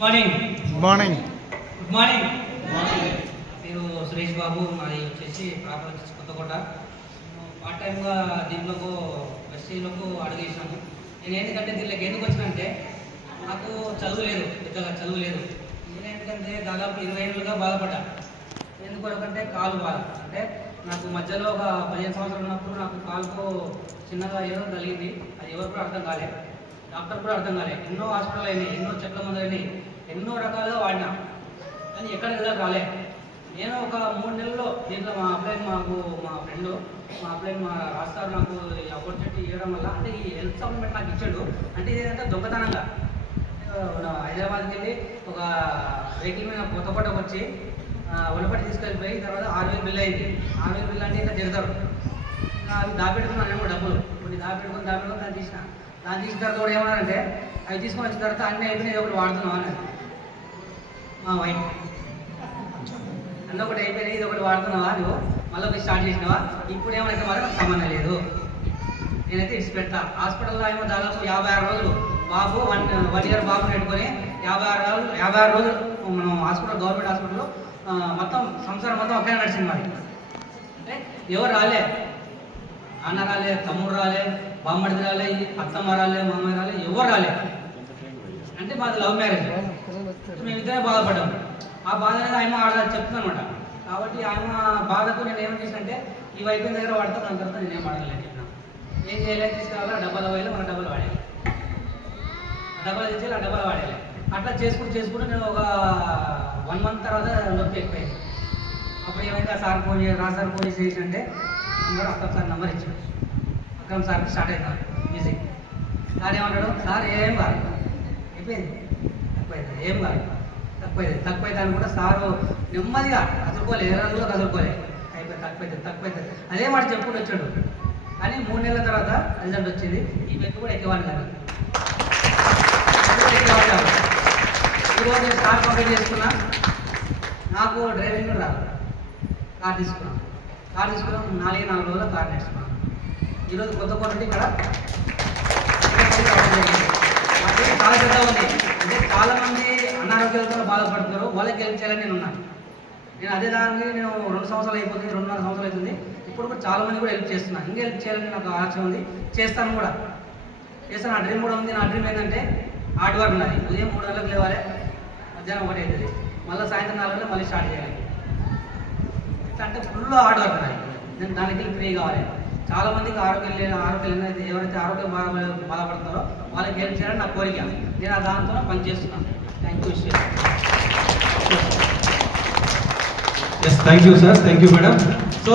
Morning morning good morning. మీరు సురేష్ బాబు, మాది వచ్చేసి ప్రాపర్ వచ్చేసి కొత్తకోట. పార్ట్ టైంగా దీంట్లోకి ఎస్సీలకు అడుగేసాము. నేను ఎందుకంటే దీనిలోకి ఎందుకు వచ్చినంటే నాకు చదువు లేదు, పెద్దగా చదువు లేదు. నేను ఎందుకంటే దాదాపు 20 ఏళ్ళుగా బాధపడ్డా. ఎందుకంటే కాలు బాధ అంటే నాకు మధ్యలో ఒక 15 సంవత్సరాలు ఉన్నప్పుడు నాకు కాలుకు చిన్నగా ఏదో కలిగింది. అది ఎవరు కూడా అర్థం కాలేదు, డాక్టర్ కూడా అర్థం కాలేదు. ఎన్నో హాస్పిటల్ అయినాయి, ఎన్నో చెట్ల మందులు అయినాయి, ఎన్నో రకాలుగా వాడినా కానీ ఎక్కడ రిజల్ట్ రాలేదు. నేను ఒక 3 నెలల్లో దీంట్లో మా ఫ్రెండ్ మా రాస్తారు నాకు ఈ ఆపర్చునిటీ ఇవ్వడం వల్ల, అంటే ఈ హెల్త్ సప్లిమెంట్ నాకు ఇచ్చాడు. అంటే ఇదేంటే దొంగతనంగా హైదరాబాద్కి వెళ్ళి ఒక వెహికల్ మీద కొత్తకోటకు వచ్చి ఉలపట్టి తీసుకెళ్ళిపోయి తర్వాత 6,000 బిల్ అయింది. 6,000 బిల్ అంటే ఇంకా తిడతారు. అవి దాపెట్టుకున్నాను నేను డబ్బులు కొన్ని దాపెట్టుకుని దాన్ని తీసిన తర్వాత కూడా ఏమన్నారంటే అవి తీసుకొని వచ్చిన తర్వాత అన్నీ అయిపోయినాయి, ఒకటి వాడుతున్నావు అన్నది మా వైఫ్. అన్నీ ఒకటి అయిపోయినాయి, ఇది ఒకటి వాడుతున్నావా నువ్వు, మళ్ళీ ఒకటి స్టార్ట్ చేసినావా, ఇప్పుడు ఏమైతే మాత్రం నాకు సంబంధం లేదు, నేనైతే ఇచ్చి పెడతా. హాస్పిటల్లో ఏమో దాదాపు 56 రోజులు బాబు 1 ఇయర్ బాబుని పెట్టుకొని 56 రోజులు మనం హాస్పిటల్, గవర్నమెంట్ హాస్పిటల్లో మొత్తం సంవత్సరం మొత్తం ఒకే నడిచింది మరి. అంటే ఎవరు రాలే, అన్న రాలే, తమ్ముడు రాలే, బామ్మడిది రాలే, అత్తమ్మ రాలే, మామయ్య రాలే, ఎవరు రాలే. అంటే మాది లవ్ మ్యారేజ్, మేము ఇద్దరే బాధపడ్డాము. ఆ బాధ అనేది ఆయన చెప్తుంది అనమాట. కాబట్టి ఆయన బాధకు నేను ఏమని చేసినంటే ఈ వైపు దగ్గర వాడతా, దాని తర్వాత నేనేం వాడలేదు చెప్పిన. ఏం చేయలేదు, తీసుకురావాలి డబ్బాలో పోయాలి, మన డబ్బాలు వాడాలి, డబ్బాలు తెచ్చి ఆ డబ్బాలు వాడాలి. అట్లా చేసుకుంటూ నేను ఒక 1 మంత్ తర్వాత నొప్పి ఎక్కువైంది. అప్పుడు ఏమైంది, ఆ సార్ ఫోన్ చేసి అంటే అందరూ అక్రమ్ సార్ నెంబర్ ఇచ్చాడు. అక్రమ్ సార్కి స్టార్ట్ అవుతాను మ్యూజిక్. సార్ ఏమంటాడు, సార్ ఏం కాదు అయిపోయింది, తక్కువైంది, ఏం కాదు తక్కువైతే అని కూడా సారు నెమ్మదిగా కదులుకోలేదు, ఏ రోజు కూడా కదులుకోలేదు. అయిపోయింది తక్కువైతే అదే మాట చెప్పుకుంటూ వచ్చాడు. కానీ 3 నెలల తర్వాత రిజల్ట్ వచ్చింది. ఈ వ్యక్తి కూడా ఎక్కేవాళ్ళు కాదు. ఈరోజు నేను కార్ కంప్లీట్ చేసుకున్నా, నాకు డ్రైవింగ్ కూడా రాదు. కార్ తీసుకున్నాను 4 రోజుల్లో కార్ నేర్చుకున్నాను. ఈరోజు కొత్తకోట నుండి ఇక్కడ చాలా పెద్ద ఉంది. అంటే చాలామంది అనారోగ్యాలతో బాధపడుతున్నారు, వాళ్ళకి హెల్ప్ చేయాలని నేను ఉన్నాను. నేను అదే దానికి నేను 2 సంవత్సరాలు అయిపోతుంది, 2.5 సంవత్సరాలు అవుతుంది. ఇప్పుడు కూడా చాలామంది కూడా హెల్ప్ చేస్తున్నాను. ఇంకా హెల్ప్ చేయాలని నాకు ఆలోచన ఉంది, చేస్తాను కూడా. నా డ్రీమ్ కూడా ఉంది. నా డ్రీమ్ ఏంటంటే హార్డ్ వర్క్ ఉన్నది. ఉదయం 3 గంటలకు లేవాలి, మధ్యాహ్నం 1 అవుతుంది, మళ్ళీ సాయంత్రం 4 గంటలకు మళ్ళీ స్టార్ట్ చేయాలి. అంటే ఫుల్ హార్డ్ వర్క్ ఉన్నది. నేను దానికి ఫ్రీ కావాలి. చాలామందికి ఆరోగ్యం ఎవరైతే ఆరోగ్యం బాధపడుతున్నారో వాళ్ళకి హెల్ప్ చేయాలని నా కోరిక. నేను ఆ దాంతో పనిచేస్తున్నాను. Thank you sir. Thank you, madam. So